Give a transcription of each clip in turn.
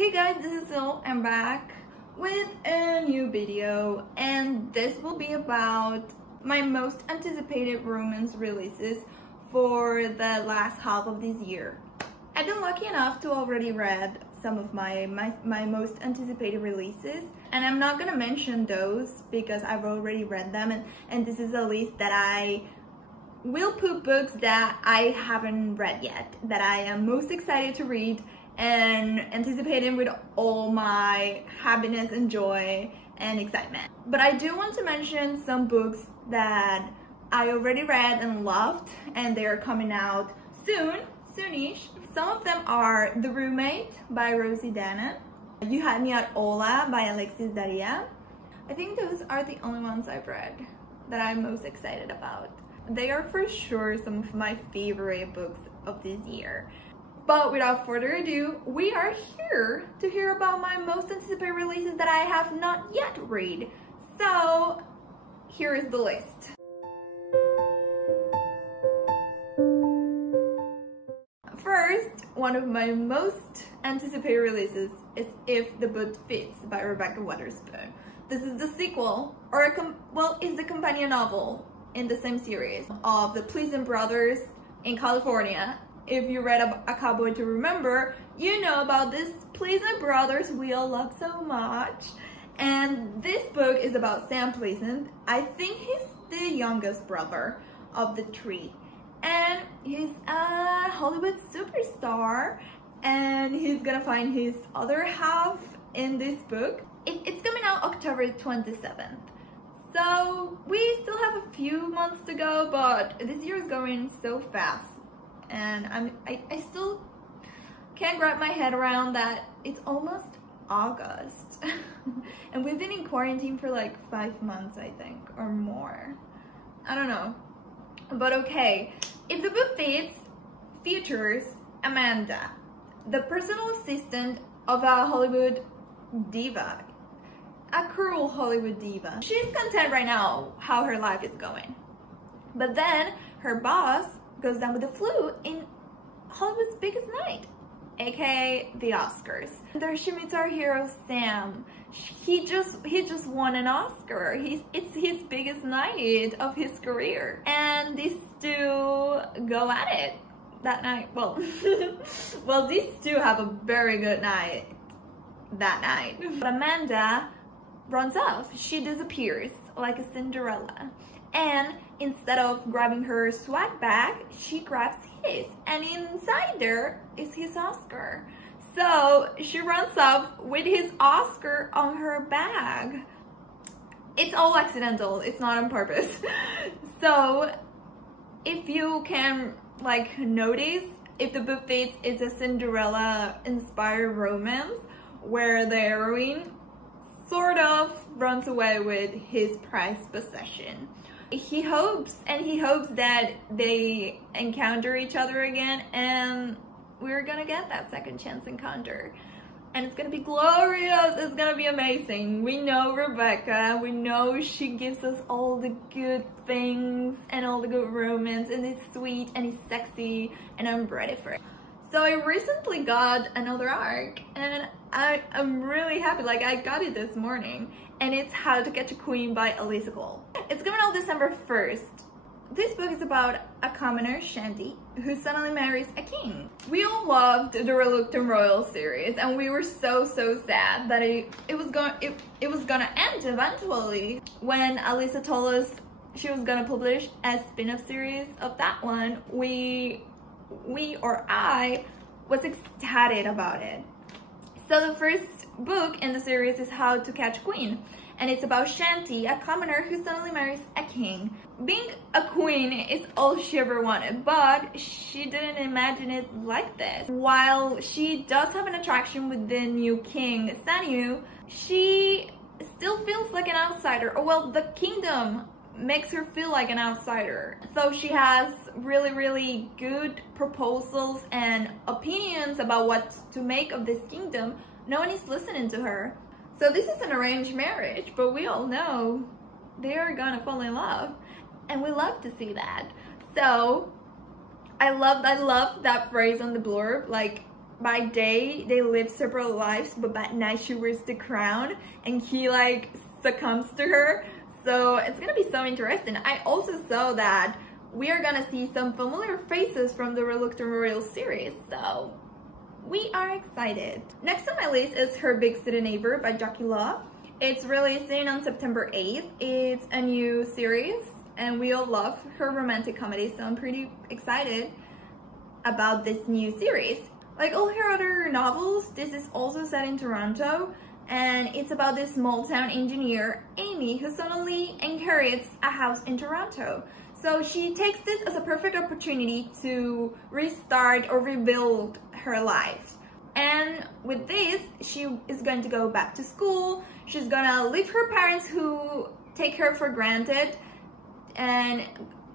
Hey guys, this is Sil. I'm back with a new video, and this will be about my most anticipated romance releases for the last half of this year. I've been lucky enough to already read some of my most anticipated releases, and I'm not gonna mention those because I've already read them, and this is a list that I will put books that I haven't read yet, that I am most excited to read and anticipating with all my happiness and joy and excitement. But I do want to mention some books that I already read and loved, and they are coming out soonish. Some of them are The Roommate by Rosie Danan, You Had Me at Hola by Alexis Daria. I think those are the only ones I've read that I'm most excited about. They are for sure some of my favorite books of this year. But without further ado, we are here to hear about my most anticipated releases that I have not yet read. So here is the list. First, one of my most anticipated releases is If the Boot Fits by Rebecca Weatherspoon. This is the sequel, or it's the companion novel in the same series of the Pleasant Brothers in California. If you read A Cowboy to Remember, you know about this Pleasant brothers we all love so much. And this book is about Sam Pleasant. I think he's the youngest brother of the three. And he's a Hollywood superstar, and he's gonna find his other half in this book. It's coming out October 27th. So we still have a few months to go, but this year is going so fast. And I still can't wrap my head around that it's almost August. And we've been in quarantine for like 5 months, I think, or more. I don't know. But okay, If the Book Fits features Amanda, the personal assistant of a Hollywood diva. A cruel Hollywood diva. She's content right now how her life is going. But then her boss goes down with the flu in Hollywood's biggest night, aka the Oscars. There she meets our hero Sam. He just won an Oscar. It's his biggest night of his career, and these two go at it that night. Well, well, these two have a very good night that night. But Amanda runs off. She disappears like a Cinderella. And instead of grabbing her swag bag, she grabs his. And inside there is his Oscar. So she runs off with his Oscar on her bag. It's all accidental. It's not on purpose. So if you can like notice, If the Book Fits is a Cinderella inspired romance where the heroine sort of runs away with his prized possession. He hopes that they encounter each other again, and we're gonna get that second chance encounter. And it's gonna be glorious, it's gonna be amazing. We know Rebecca, we know she gives us all the good things and all the good romance, and it's sweet and it's sexy, and I'm ready for it. So I recently got another arc, and I'm really happy. Like, I got it this morning, and it's How to Catch a Queen by Elisa Cole. It's coming out December 1st. This book is about a commoner, Shanti, who suddenly marries a king. We all loved the Reluctant Royal series, and we were so sad that it was gonna end eventually. When Elisa told us she was gonna publish a spin-off series of that one, I was ecstatic about it. So the first book in the series is How to Catch a Queen, and it's about Shanti, a commoner who suddenly marries a king. Being a queen is all she ever wanted, but she didn't imagine it like this. While she does have an attraction with the new king, Sanu, she still feels like an outsider. Or well, the kingdom makes her feel like an outsider. So she has really good proposals and opinions about what to make of this kingdom. No one is listening to her. So this is an arranged marriage, but we all know they are gonna fall in love, and we love to see that. So I love that phrase on the blurb, like, by day they live separate lives, but at night she wears the crown and he like succumbs to her. So it's gonna be so interesting. I also saw that we are gonna see some familiar faces from the Reluctant Royal series, so we are excited. Next on my list is Her Big City Neighbor by Jackie Law. It's releasing on September 8th. It's a new series and we all love her romantic comedy, so I'm pretty excited about this new series. Like all her other novels, this is also set in Toronto, and it's about this small town engineer, Amy, who suddenly inherits a house in Toronto. So she takes this as a perfect opportunity to restart or rebuild her life. And with this, she is going to go back to school. She's gonna leave her parents who take her for granted and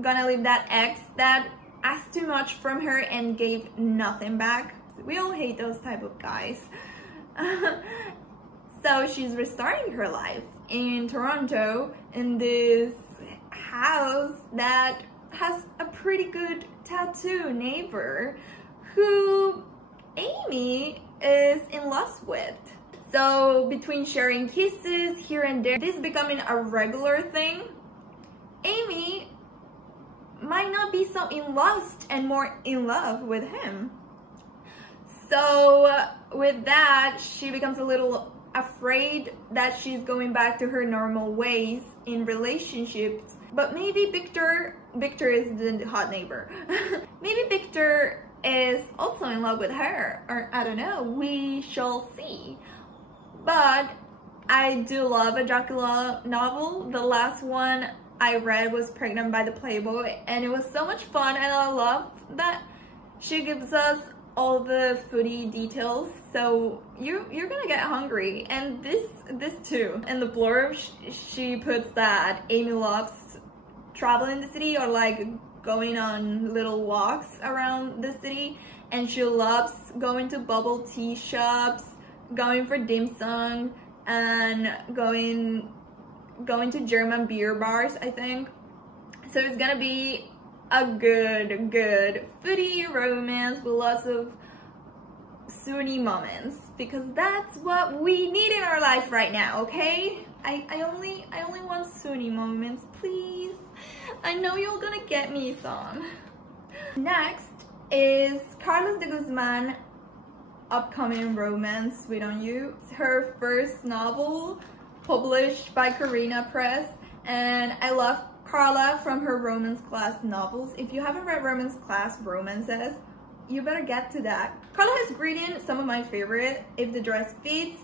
gonna leave that ex that asked too much from her and gave nothing back. We all hate those type of guys. So she's restarting her life in Toronto in this house that has a pretty good tattoo neighbor who Amy is in love with. So between sharing kisses here and there, this becoming a regular thing, Amy might not be so in lust and more in love with him. So with that, she becomes a little afraid that she's going back to her normal ways in relationships. But maybe Victor is the hot neighbor. Maybe Victor is also in love with her, or I don't know, we shall see. But I do love a Jackie Law novel. The last one I read was Pregnant by the Playboy, and it was so much fun, and I love that she gives us all the foodie details, so you're gonna get hungry. And this too. In the blurb, she puts that Amy loves traveling the city or like going on little walks around the city, and she loves going to bubble tea shops, going for dim sum, and going to German beer bars, I think. So it's gonna be a good foodie romance with lots of Suni moments, because that's what we need in our life right now, okay? I only want Suni moments, please. I know you're gonna get me some. Next is Carlos de Guzman upcoming romance, Sweet on You. It's her first novel published by Carina Press, and I love Carla from her Romance Class novels. If you haven't read Romance Class romances, you better get to that. Carla has written some of my favorite, If the Dress Fits.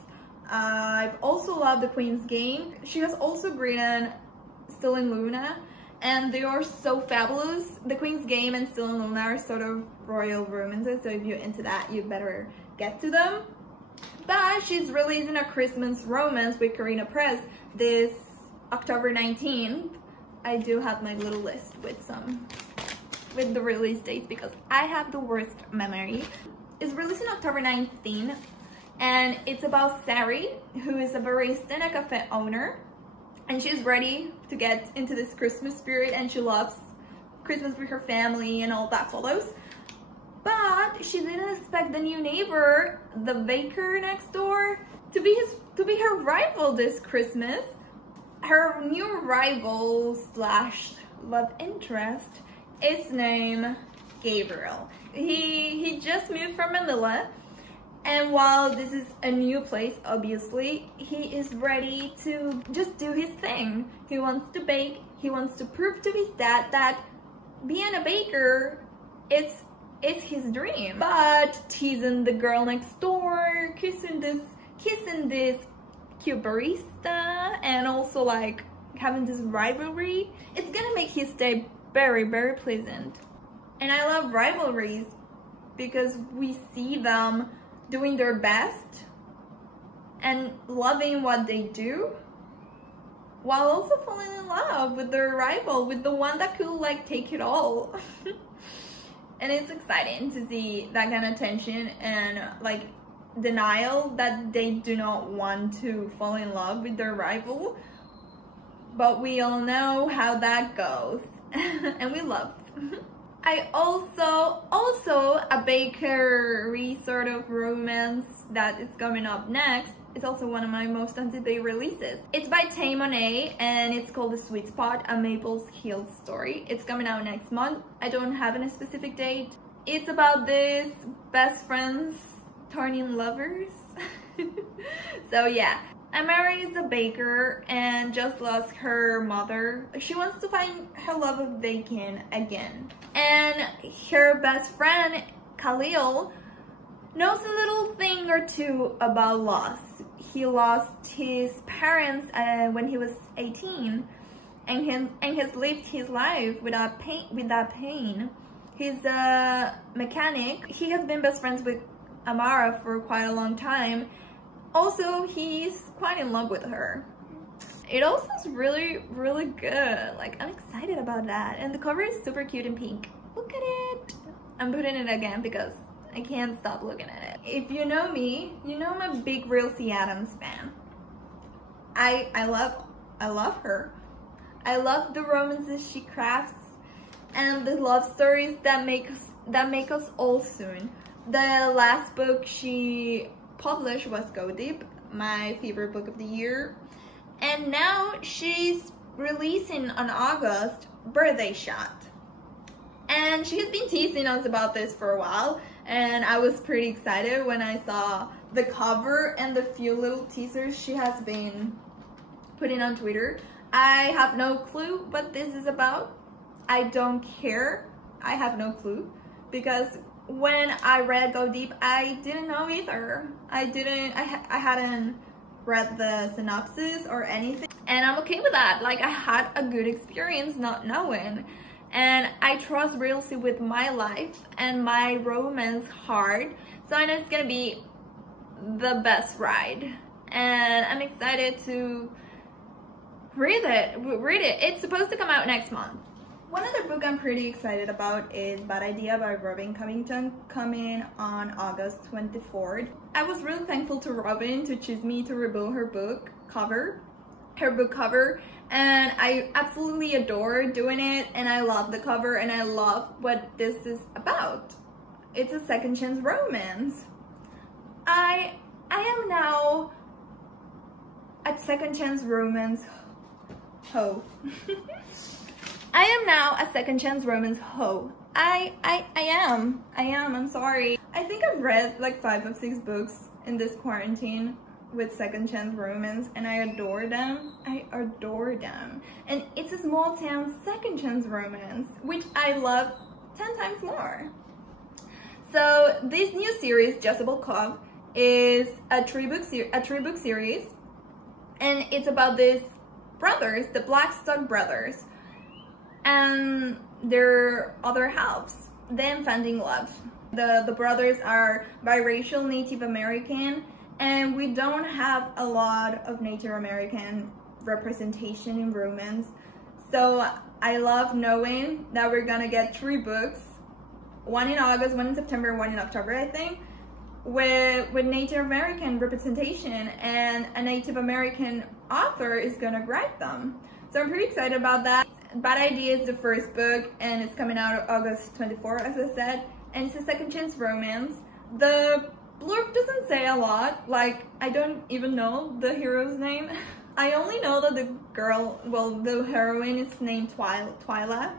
I've also loved The Queen's Game. She has also written Still in Luna, and they are so fabulous. The Queen's Game and Still in Luna are sort of royal romances, so if you're into that, you better get to them. But she's releasing a Christmas romance with Carina Press this October 19th. I do have my little list with the release dates because I have the worst memory. It's releasing October 19th, and it's about Sari, who is a barista and a cafe owner, and she's ready to get into this Christmas spirit, and she loves Christmas with her family and all that follows. But she didn't expect the new neighbor, the baker next door, to be her rival this Christmas. Her new rival slash love interest is named Gabriel. He just moved from Manila, and while this is a new place, obviously, he is ready to just do his thing. He wants to bake. He wants to prove to his dad that being a baker, it's his dream. But teasing the girl next door, kissing this cute barista, and also like having this rivalry, it's gonna make his day very pleasant. And I love rivalries because we see them doing their best and loving what they do, while also falling in love with their rival, with the one that could like take it all. And it's exciting to see that kind of tension and like denial that they do not want to fall in love with their rival, but we all know how that goes. And we love. I also a bakery sort of romance that is coming up next. It's also one of my most anticipated releases. It's by Tay Monet and it's called The Sweet Spot, a Maples Hill story. It's coming out next month. I don't have any specific date. It's about these best friends turning lovers. So yeah, Amara is a baker and just lost her mother. She wants to find her love of baking again. And her best friend, Khalil, knows a little thing or two about loss. He lost his parents when he was 18 and has lived his life without pain. He's a mechanic. He has been best friends with Amara for quite a long time. Also, he's quite in love with her. It also is really, really good. Like, I'm excited about that. And the cover is super cute and pink. Look at it. I'm putting it again because I can't stop looking at it. If you know me, you know I'm a big Real C. Adams fan. I love her. I love the romances she crafts and the love stories that make us all soon. The last book she published was Go Deep, my favorite book of the year. And now she's releasing on August Birthday Shot. And she has been teasing us about this for a while, and I was pretty excited when I saw the cover and the few little teasers she has been putting on Twitter. I have no clue what this is about. I don't care. I have no clue, because when I read Go Deep, I didn't know either. I hadn't read the synopsis or anything, and I'm okay with that. Like, I had a good experience not knowing. And I trust Real C with my life and my romance heart, so I know it's gonna be the best ride. And I'm excited to read it. It's supposed to come out next month. One other book I'm pretty excited about is Bad Idea by Robin Covington, coming on August 24th. I was really thankful to Robin to choose me to review her book cover, and I absolutely adore doing it, and I love the cover, and I love what this is about. It's a second chance romance. I am now a second chance romance hoe. I am now a second chance romance hoe. I am, I'm sorry. I think I've read like 5 or 6 books in this quarantine with second chance romance, and I adore them. And it's a small town second chance romance, which I love 10 times more. So this new series, Jezebel Cove, is a 3-book series, and it's about these brothers, the Blackstock brothers, and their other halves, them finding love. The brothers are biracial Native American, and we don't have a lot of Native American representation in romance. So I love knowing that we're gonna get 3 books, one in August, one in September, one in October, I think, with Native American representation, and a Native American author is gonna write them. So I'm pretty excited about that. Bad Idea is the first book, and it's coming out August 24th, as I said, and it's a second chance romance. The blurb doesn't say a lot. Like, I don't even know the hero's name. I only know that the girl, well, the heroine is named Twyla,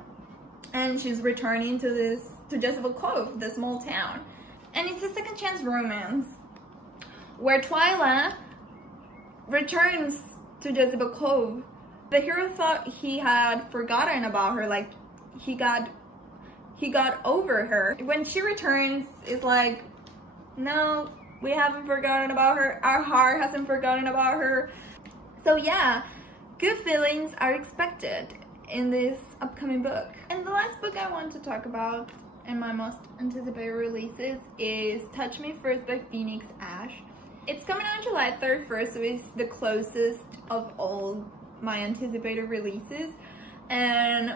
and she's returning to Jezebel Cove, the small town. And it's a second chance romance where Twyla returns to Jezebel Cove. The hero thought he had forgotten about her, like he got over her. When she returns, it's like, no, we haven't forgotten about her. Our heart hasn't forgotten about her. So yeah, good feelings are expected in this upcoming book. And the last book I want to talk about and my most anticipated releases is Touch Me First by Phoenix Ash. It's coming out July 31st, so it's the closest of all my anticipated releases. And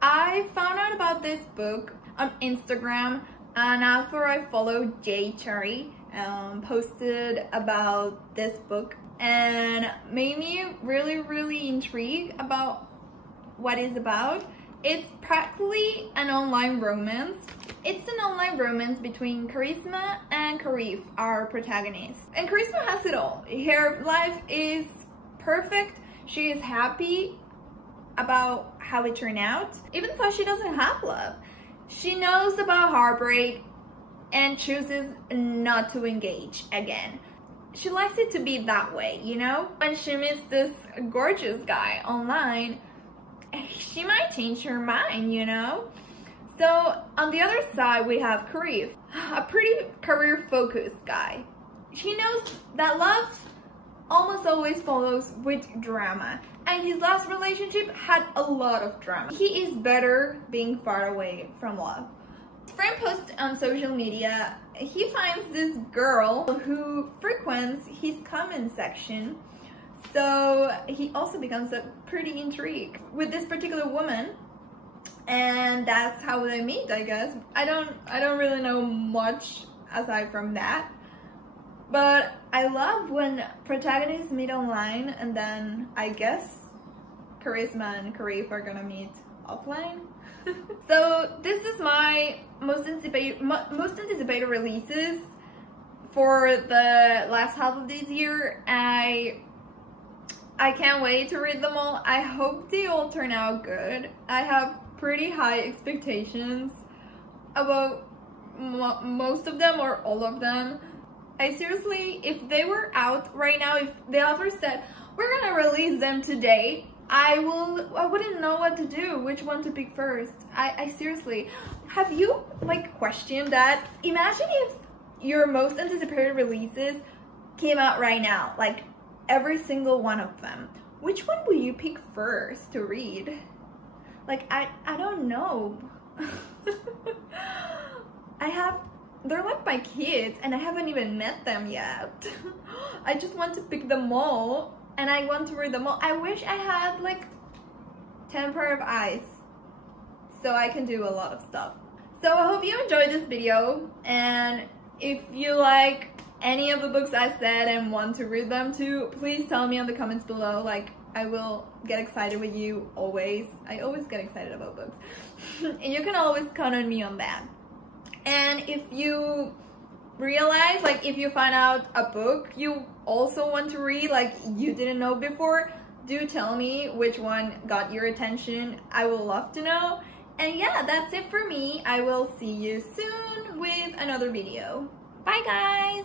I found out about this book on Instagram. An author I follow, Jay Cherry, posted about this book and made me really, really intrigued about what it's about. It's practically an online romance. It's an online romance between Charisma and Karif, our protagonist. And Charisma has it all. Her life is perfect. She is happy about how it turned out, even though she doesn't have love. She knows about heartbreak and chooses not to engage again. She likes it to be that way, you know? When she meets this gorgeous guy online, she might change her mind, you know? So on the other side, we have Karif, a pretty career-focused guy. He knows that love almost always follows with drama, and his last relationship had a lot of drama. He is better being far away from love. His friend posts on social media, he finds this girl who frequents his comment section, so he also becomes pretty intrigued with this particular woman, and that's how they meet, I guess. I don't really know much aside from that. But I love when protagonists meet online and then I guess Charisma and Karif are gonna meet offline. So this is my most anticipated releases for the last half of this year. I can't wait to read them all. I hope they all turn out good. I have pretty high expectations about most of them or all of them. I seriously, if they were out right now, if the author said, we're gonna release them today, I wouldn't know what to do, which one to pick first. I seriously, have you like questioned that? Imagine if your most anticipated releases came out right now, like every single one of them. Which one will you pick first to read? Like, I don't know. They're like my kids and I haven't even met them yet. I just want to pick them all and I want to read them all. I wish I had like 10 pair of eyes so I can do a lot of stuff. So I hope you enjoyed this video, and if you like any of the books I said and want to read them too, please tell me in the comments below. Like, I will get excited with you always. I always get excited about books. And you can always count on me on that. And if you realize, like if you find out a book you also want to read, like you didn't know before, do tell me which one got your attention. I will love to know. And yeah, that's it for me. I will see you soon with another video. Bye guys!